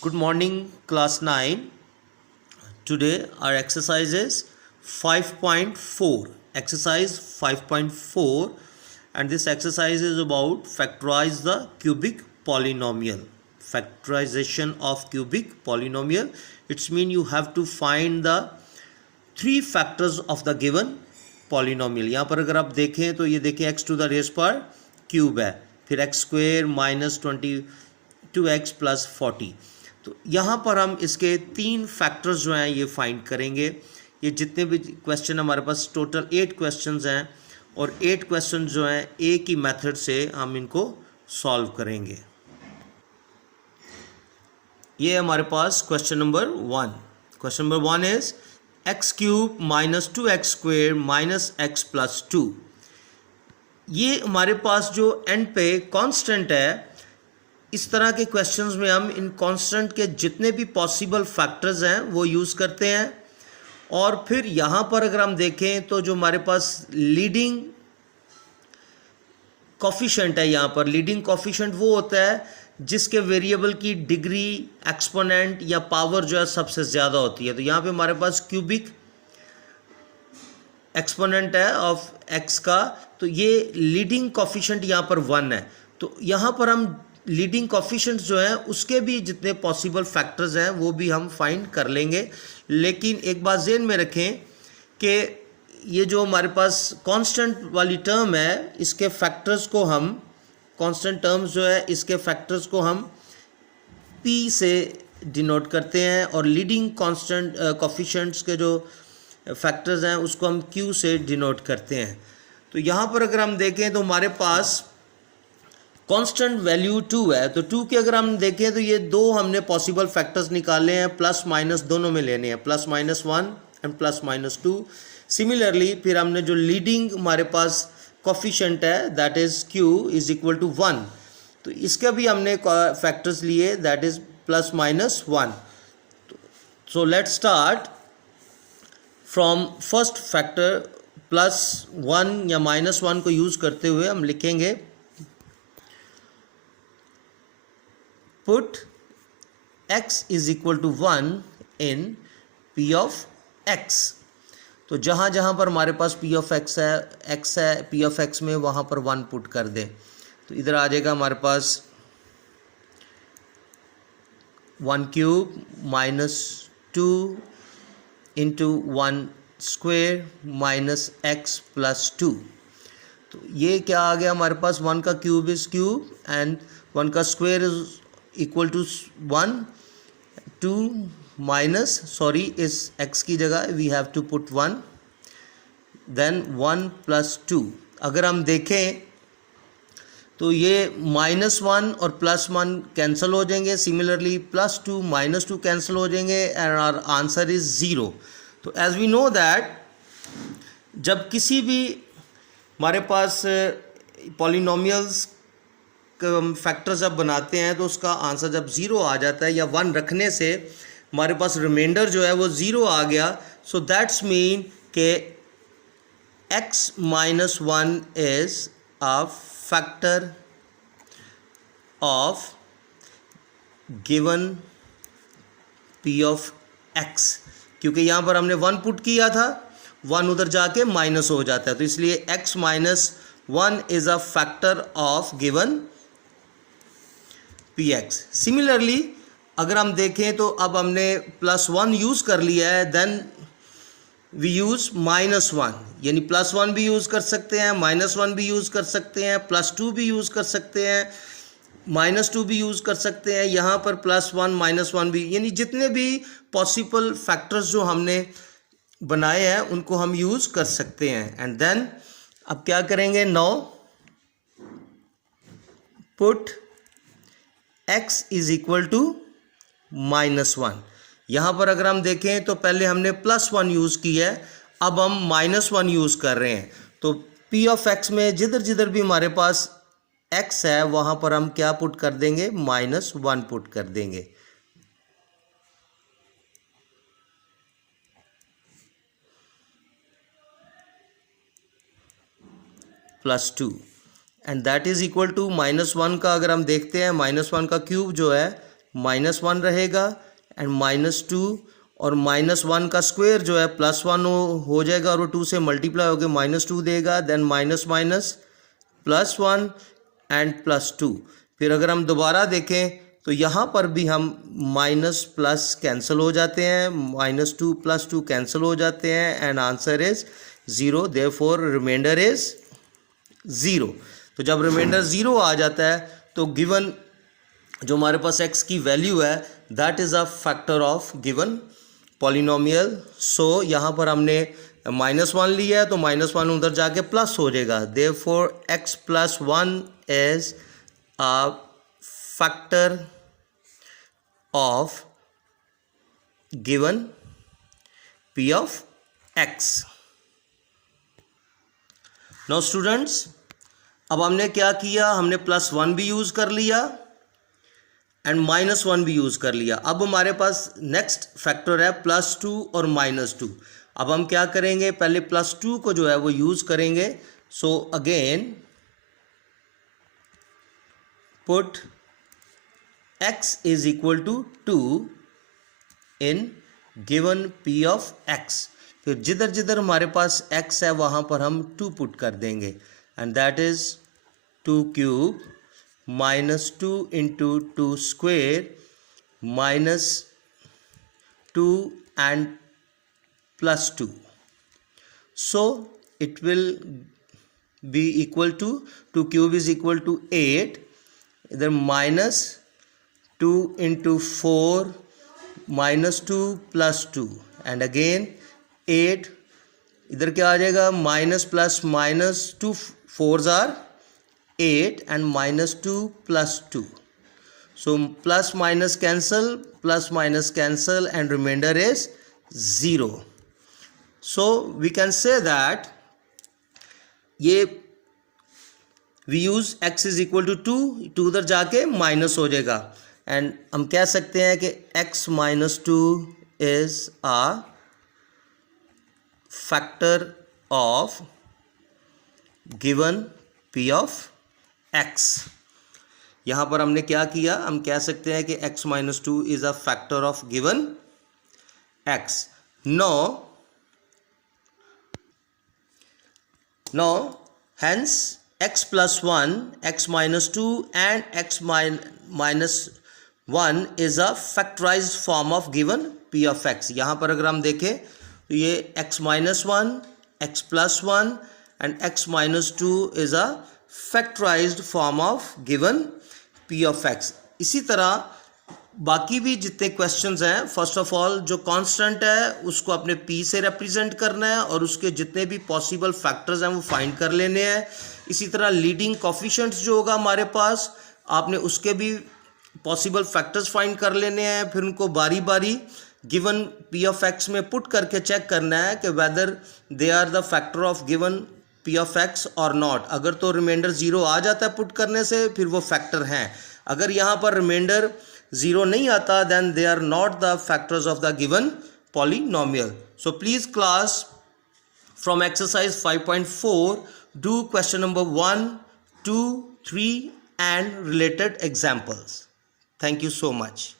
Good morning, class 9. Today our exercise is 5.4. Exercise 5.4, and this exercise is about factorize the cubic polynomial. Factorization of cubic polynomial. It's mean you have to find the three factors of the given polynomial. यहाँ पर अगर आप देखें तो ये देखें x to the raise पर cube है, फिर x square minus 22x plus 40. तो यहाँ पर हम इसके तीन फैक्टर्स जो हैं ये फाइंड करेंगे. ये जितने भी क्वेश्चन हमारे पास टोटल 8 क्वेश्चंस हैं और 8 क्वेश्चन जो हैं एक ही मेथड से हम इनको सॉल्व करेंगे. ये हमारे पास question number 1. Question number 1 is x cube minus 2x square minus x plus 2. ये हमारे पास जो एंड पे कांस्टेंट है, इस तरह के क्वेश्चंस में हम इन कांस्टेंट के जितने भी पॉसिबल फैक्टर्स हैं वो यूज़ करते हैं. और फिर यहाँ पर अगर हम देखें तो जो हमारे पास लीडिंग कोफिशिएंट है, यहाँ पर लीडिंग कोफिशिएंट वो होता है जिसके वेरिएबल की डिग्री, एक्सपोनेंट या पावर जो है सबसे ज़्यादा होती है. तो यहाँ पे हमारे पास क्यूबिक एक्सपोनेंट है ऑफ एक्स का, तो ये लीडिंग कोफिशिएंट यहाँ पर 1 है. तो यहाँ पर हम लीडिंग कोफिशिएंट्स जो हैं उसके भी जितने पॉसिबल फैक्टर्स हैं वो भी हम फाइंड कर लेंगे. लेकिन एक बात ज़हन में रखें कि ये जो हमारे पास कांस्टेंट वाली टर्म है, इसके फैक्टर्स को हम कांस्टेंट टर्म्स जो है इसके फैक्टर्स को हम p से डिनोट करते हैं और लीडिंग कांस्टेंट कोफिशिएंट्स के जो फैक्टर्स हैं उसको हम q से डिनोट करते हैं. तो यहाँ पर अगर हम देखें तो हमारे पास कांस्टेंट वैल्यू 2 है. तो 2 के अगर हम देखें तो ये दो हमने पॉसिबल फैक्टर्स निकाले हैं, प्लस माइनस दोनों में लेने हैं, plus minus 1 and plus minus 2. Similarly फिर हमने जो लीडिंग हमारे पास कोफिशिएंट है that is q is equal to 1, तो इसका भी हमने फैक्टर्स लिए that is plus minus 1. So let's start from first factor plus 1 या माइनस 1 को यूज़ करते हुए हम लिखेंगे put x is equal to 1 in p of x. तो जहाँ जहाँ पर हमारे पास p ऑफ x है p ऑफ x में वहाँ पर 1 पुट कर दें. तो इधर आ जाएगा हमारे पास 1 cube minus 2 into 1 square minus x plus 2. तो ये क्या आ गया हमारे पास, 1 का क्यूब इज़ क्यूब एंड 1 का square is equal to 1. 2 minus sorry इस x की जगह we have to put 1, then 1 plus 2. अगर हम देखें तो ये माइनस 1 और प्लस 1 कैंसिल हो जाएंगे. सिमिलरली प्लस 2 माइनस 2 कैंसिल हो जाएंगे एंड आवर आंसर इज़ 0. तो एज वी नो दैट जब किसी भी हमारे पास पॉलिनोमियल्स फैक्टर्स जब बनाते हैं तो उसका आंसर जब 0 आ जाता है या 1 रखने से हमारे पास रिमाइंडर जो है वो 0 आ गया. सो दैट्स मीन के x minus 1 is a factor of given p of x. क्योंकि यहाँ पर हमने 1 पुट किया था, 1 उधर जाके माइनस हो जाता है, तो इसलिए x minus 1 is a factor of given px. Similarly अगर हम देखें तो अब हमने प्लस 1 यूज़ कर लिया है, देन वी यूज़ माइनस 1, यानी प्लस 1 भी यूज़ कर सकते हैं, माइनस 1 भी यूज़ कर सकते हैं, प्लस 2 भी यूज़ कर सकते हैं, माइनस 2 भी यूज़ कर सकते हैं. यहाँ पर प्लस 1 माइनस 1 भी, यानी जितने भी पॉसिबल फैक्टर्स जो हमने बनाए हैं उनको हम यूज़ कर सकते हैं. एंड देन अब क्या करेंगे, now put x is equal to minus 1. यहाँ पर अगर हम देखें तो पहले हमने प्लस 1 यूज़ किया है, अब हम माइनस 1 यूज़ कर रहे हैं. तो p ऑफ x में जिधर जिधर भी हमारे पास x है वहाँ पर हम क्या पुट कर देंगे, माइनस 1 पुट कर देंगे. Plus 2 and that is equal to minus 1 का अगर हम देखते हैं, माइनस 1 का क्यूब जो है -1 रहेगा एंड -2 और -1 का स्क्वायर जो है +1 हो जाएगा और वो 2 से मल्टीप्लाई होकर -2 देगा, देन माइनस माइनस +1 एंड +2। फिर अगर हम दोबारा देखें तो यहाँ पर भी हम माइनस प्लस कैंसिल हो जाते हैं, -2 +2 कैंसिल हो जाते हैं and answer is 0, therefore reminder is 0। तो जब रिमाइंडर 0 आ जाता है तो गिवन जो हमारे पास x की वैल्यू है that is a factor of given polynomial. So यहाँ पर हमने -1 लिया है तो -1 उधर जाके प्लस हो जाएगा, therefore x + 1 is a factor of given p of x। Now students, अब हमने क्या किया, हमने +1 भी यूज़ कर लिया एंड -1 भी यूज़ कर लिया। अब हमारे पास नेक्स्ट फैक्टर है +2 और -2। अब हम क्या करेंगे, पहले +2 को जो है वो यूज़ करेंगे। So again put x is equal to 2 in given p of x। फिर जिधर जिधर हमारे पास x है वहाँ पर हम 2 पुट कर देंगे and that is 2 cube -2 into 2 square -2 and +2। So it will be equal to 2 cube is equal to 8, इधर -2 इंटू 4 -2 +2 एंड अगेन 8, इधर क्या आ जाएगा, minus plus minus 2 4s are 8 and -2 +2। So plus minus cancel and remainder is 0। So we can say that ये we use x is equal to 2 उधर जाके minus हो जाएगा and हम कह सकते हैं कि x - 2 is a factor of given p of x। यहाँ पर हमने क्या किया, हम कह सकते हैं कि x - 2 is a factor of given x। Now hence x + 1, x - 2 and x - 1 is a factorized form of given p of x। यहाँ पर अगर हम देखें तो ये x - 1, x + 1 and x - 2 is a factorized form of given p of x। इसी तरह बाकी भी जितने क्वेश्चंस हैं, फर्स्ट ऑफ ऑल जो कांस्टेंट है उसको अपने p से रिप्रेजेंट करना है और उसके जितने भी पॉसिबल फैक्टर्स हैं वो फाइंड कर लेने हैं। इसी तरह लीडिंग कोफिशिएंट्स जो होगा हमारे पास, आपने उसके भी पॉसिबल फैक्टर्स फाइंड कर लेने हैं, फिर उनको बारी बारी गिवन p of x में पुट करके चेक करना है कि whether they are the factor of given p of x और नॉट। अगर तो रिमाइंडर 0 आ जाता है पुट करने से फिर वो फैक्टर हैं। अगर यहाँ पर रिमाइंडर 0 नहीं आता then they are not the factors of the given polynomial. So please class from exercise 5.4 do question number 1, 2, 3 and related examples। Thank you so much।